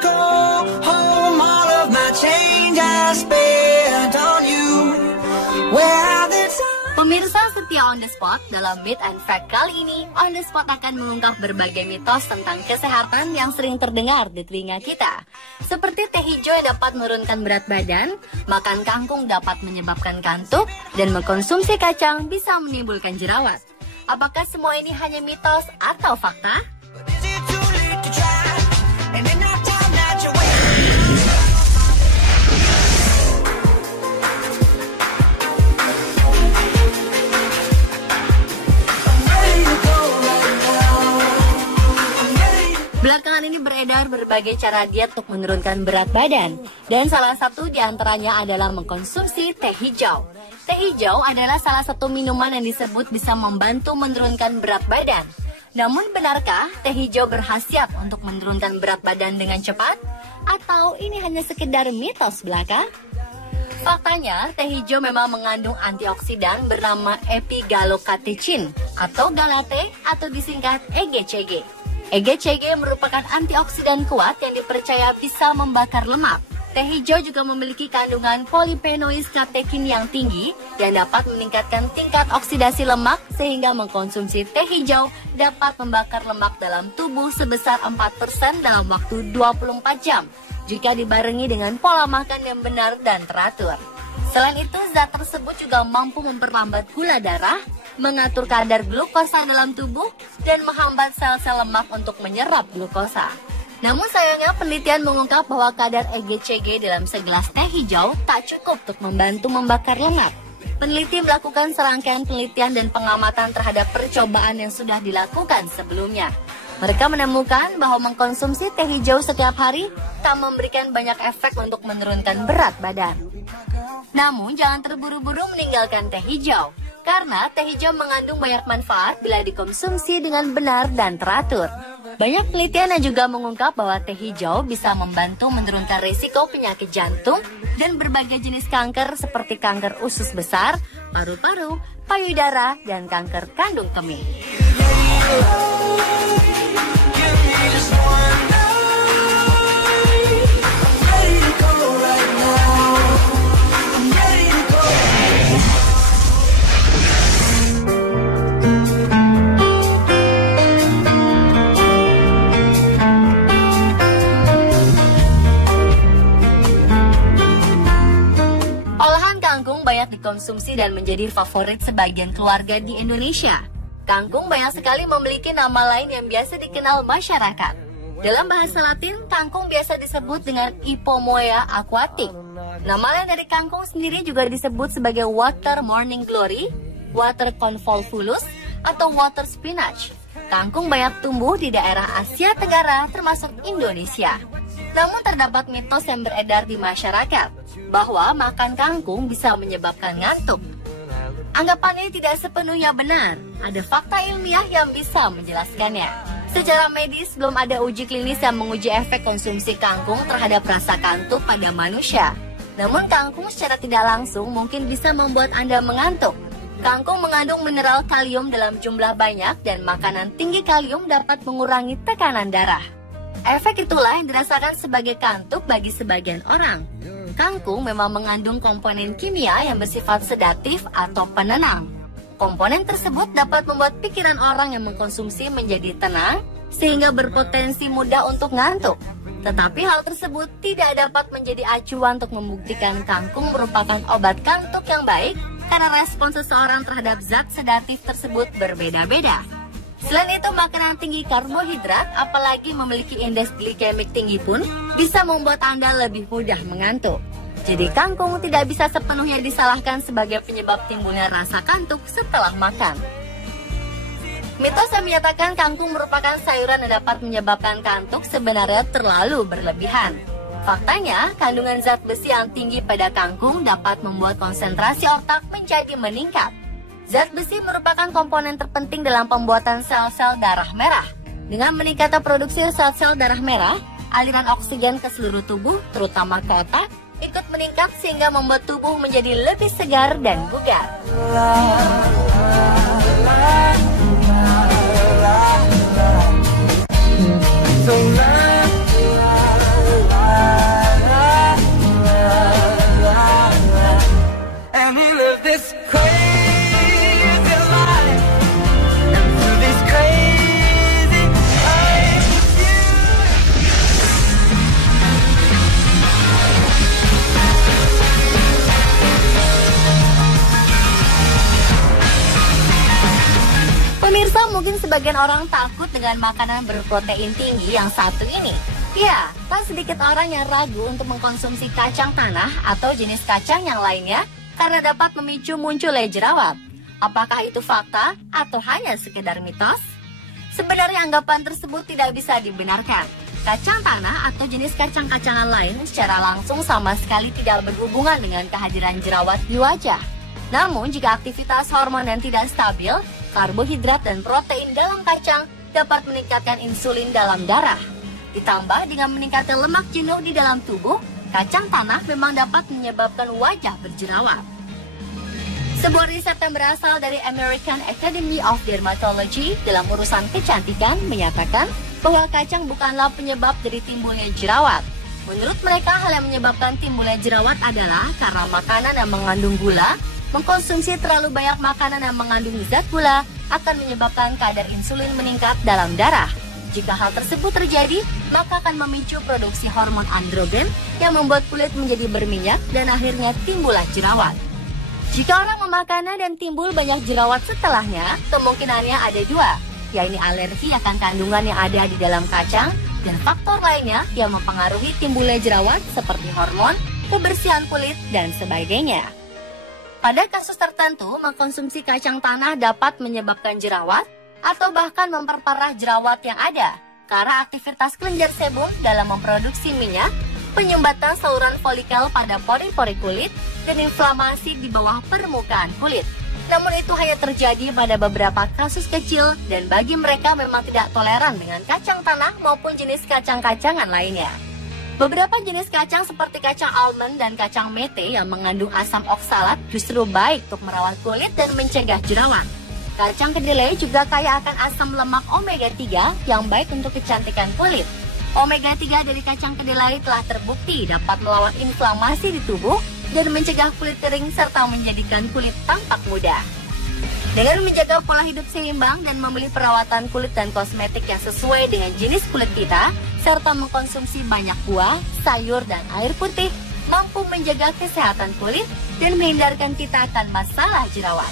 go home, all of my change I spent on you. Where have the time? Pemirsa setia On The Spot, dalam Myth and Fact kali ini, On The Spot akan mengungkap berbagai mitos tentang kesehatan yang sering terdengar di telinga kita. Seperti teh hijau yang dapat menurunkan berat badan, makan kangkung dapat menyebabkan kantuk, dan mengkonsumsi kacang bisa menimbulkan jerawat. Apakah semua ini hanya mitos atau fakta? Is it too late to try? And in that time that you wait. Belakangan ini beredar berbagai cara diet untuk menurunkan berat badan, dan salah satu diantaranya adalah mengkonsumsi teh hijau. Teh hijau adalah salah satu minuman yang disebut bisa membantu menurunkan berat badan. Namun benarkah teh hijau berkhasiat untuk menurunkan berat badan dengan cepat? Atau ini hanya sekedar mitos belaka? Faktanya, teh hijau memang mengandung antioksidan bernama epigallocatechin atau galate atau disingkat EGCG. EGCG merupakan antioksidan kuat yang dipercaya bisa membakar lemak. Teh hijau juga memiliki kandungan polyphenols katekin yang tinggi yang dapat meningkatkan tingkat oksidasi lemak sehingga mengkonsumsi teh hijau dapat membakar lemak dalam tubuh sebesar 4% dalam waktu 24 jam jika dibarengi dengan pola makan yang benar dan teratur. Selain itu, zat tersebut juga mampu memperlambat gula darah, mengatur kadar glukosa dalam tubuh, dan menghambat sel-sel lemak untuk menyerap glukosa. Namun sayangnya penelitian mengungkap bahwa kadar EGCG dalam segelas teh hijau tak cukup untuk membantu membakar lemak. Peneliti melakukan serangkaian penelitian dan pengamatan terhadap percobaan yang sudah dilakukan sebelumnya. Mereka menemukan bahwa mengkonsumsi teh hijau setiap hari tak memberikan banyak efek untuk menurunkan berat badan. Namun jangan terburu-buru meninggalkan teh hijau, karena teh hijau mengandung banyak manfaat bila dikonsumsi dengan benar dan teratur. Banyak penelitian yang juga mengungkap bahwa teh hijau bisa membantu menurunkan risiko penyakit jantung dan berbagai jenis kanker seperti kanker usus besar, paru-paru, payudara, dan kanker kandung kemih. Dikonsumsi dan menjadi favorit sebagian keluarga di Indonesia. Kangkung banyak sekali memiliki nama lain yang biasa dikenal masyarakat. Dalam bahasa Latin, kangkung biasa disebut dengan Ipomoea aquatic. Nama lain dari kangkung sendiri juga disebut sebagai water morning glory, water convolvulus, atau water spinach. Kangkung banyak tumbuh di daerah Asia Tenggara termasuk Indonesia. Namun terdapat mitos yang beredar di masyarakat bahwa makan kangkung bisa menyebabkan ngantuk. Anggapan ini tidak sepenuhnya benar. Ada fakta ilmiah yang bisa menjelaskannya. Secara medis, belum ada uji klinis yang menguji efek konsumsi kangkung terhadap rasa kantuk pada manusia. Namun kangkung secara tidak langsung mungkin bisa membuat Anda mengantuk. Kangkung mengandung mineral kalium dalam jumlah banyak dan makanan tinggi kalium dapat mengurangi tekanan darah. Efek itulah yang dirasakan sebagai kantuk bagi sebagian orang. Kangkung memang mengandung komponen kimia yang bersifat sedatif atau penenang. Komponen tersebut dapat membuat pikiran orang yang mengkonsumsi menjadi tenang, sehingga berpotensi mudah untuk ngantuk. Tetapi hal tersebut tidak dapat menjadi acuan untuk membuktikan kangkung merupakan obat kantuk yang baik, karena respons seseorang terhadap zat sedatif tersebut berbeda-beda. Selain itu, makanan tinggi karbohidrat, apalagi memiliki indeks glikemik tinggi pun, bisa membuat Anda lebih mudah mengantuk. Jadi kangkung tidak bisa sepenuhnya disalahkan sebagai penyebab timbulnya rasa kantuk setelah makan. Mitos yang menyatakan kangkung merupakan sayuran yang dapat menyebabkan kantuk sebenarnya terlalu berlebihan. Faktanya, kandungan zat besi yang tinggi pada kangkung dapat membuat konsentrasi otak menjadi meningkat. Zat besi merupakan komponen terpenting dalam pembuatan sel-sel darah merah. Dengan meningkatnya produksi sel-sel darah merah, aliran oksigen ke seluruh tubuh, terutama ke otak, ikut meningkat sehingga membuat tubuh menjadi lebih segar dan bugar. sebagian orang takut dengan makanan berprotein tinggi yang satu ini. Ya, tak sedikit orang yang ragu untuk mengkonsumsi kacang tanah atau jenis kacang yang lainnya karena dapat memicu munculnya jerawat. Apakah itu fakta atau hanya sekedar mitos? Sebenarnya anggapan tersebut tidak bisa dibenarkan. Kacang tanah atau jenis kacang-kacangan lain secara langsung sama sekali tidak berhubungan dengan kehadiran jerawat di wajah. Namun jika aktivitas hormon yang tidak stabil, karbohidrat dan protein dalam kacang dapat meningkatkan insulin dalam darah. Ditambah dengan meningkatnya lemak jenuh di dalam tubuh, kacang tanah memang dapat menyebabkan wajah berjerawat. Sebuah riset yang berasal dari American Academy of Dermatology dalam urusan kecantikan menyatakan bahwa kacang bukanlah penyebab dari timbulnya jerawat. Menurut mereka, hal yang menyebabkan timbulnya jerawat adalah karena makanan yang mengandung gula. Mengkonsumsi terlalu banyak makanan yang mengandung zat gula akan menyebabkan kadar insulin meningkat dalam darah. Jika hal tersebut terjadi, maka akan memicu produksi hormon androgen yang membuat kulit menjadi berminyak dan akhirnya timbullah jerawat. Jika orang memakannya dan timbul banyak jerawat setelahnya, kemungkinannya ada dua, yaitu alergi akan kandungan yang ada di dalam kacang dan faktor lainnya yang mempengaruhi timbulnya jerawat seperti hormon, kebersihan kulit, dan sebagainya. Pada kasus tertentu, mengkonsumsi kacang tanah dapat menyebabkan jerawat atau bahkan memperparah jerawat yang ada karena aktivitas kelenjar sebum dalam memproduksi minyak, penyumbatan saluran folikel pada pori-pori kulit, dan inflamasi di bawah permukaan kulit. Namun itu hanya terjadi pada beberapa kasus kecil dan bagi mereka memang tidak toleran dengan kacang tanah maupun jenis kacang-kacangan lainnya. Beberapa jenis kacang seperti kacang almond dan kacang mete yang mengandung asam oksalat justru baik untuk merawat kulit dan mencegah jerawat. Kacang kedelai juga kaya akan asam lemak omega 3 yang baik untuk kecantikan kulit. Omega 3 dari kacang kedelai telah terbukti dapat melawan inflamasi di tubuh dan mencegah kulit kering serta menjadikan kulit tampak muda. Dengan menjaga pola hidup seimbang dan membeli perawatan kulit dan kosmetik yang sesuai dengan jenis kulit kita, serta mengkonsumsi banyak buah, sayur, dan air putih, mampu menjaga kesehatan kulit dan menghindarkan kita akan masalah jerawat.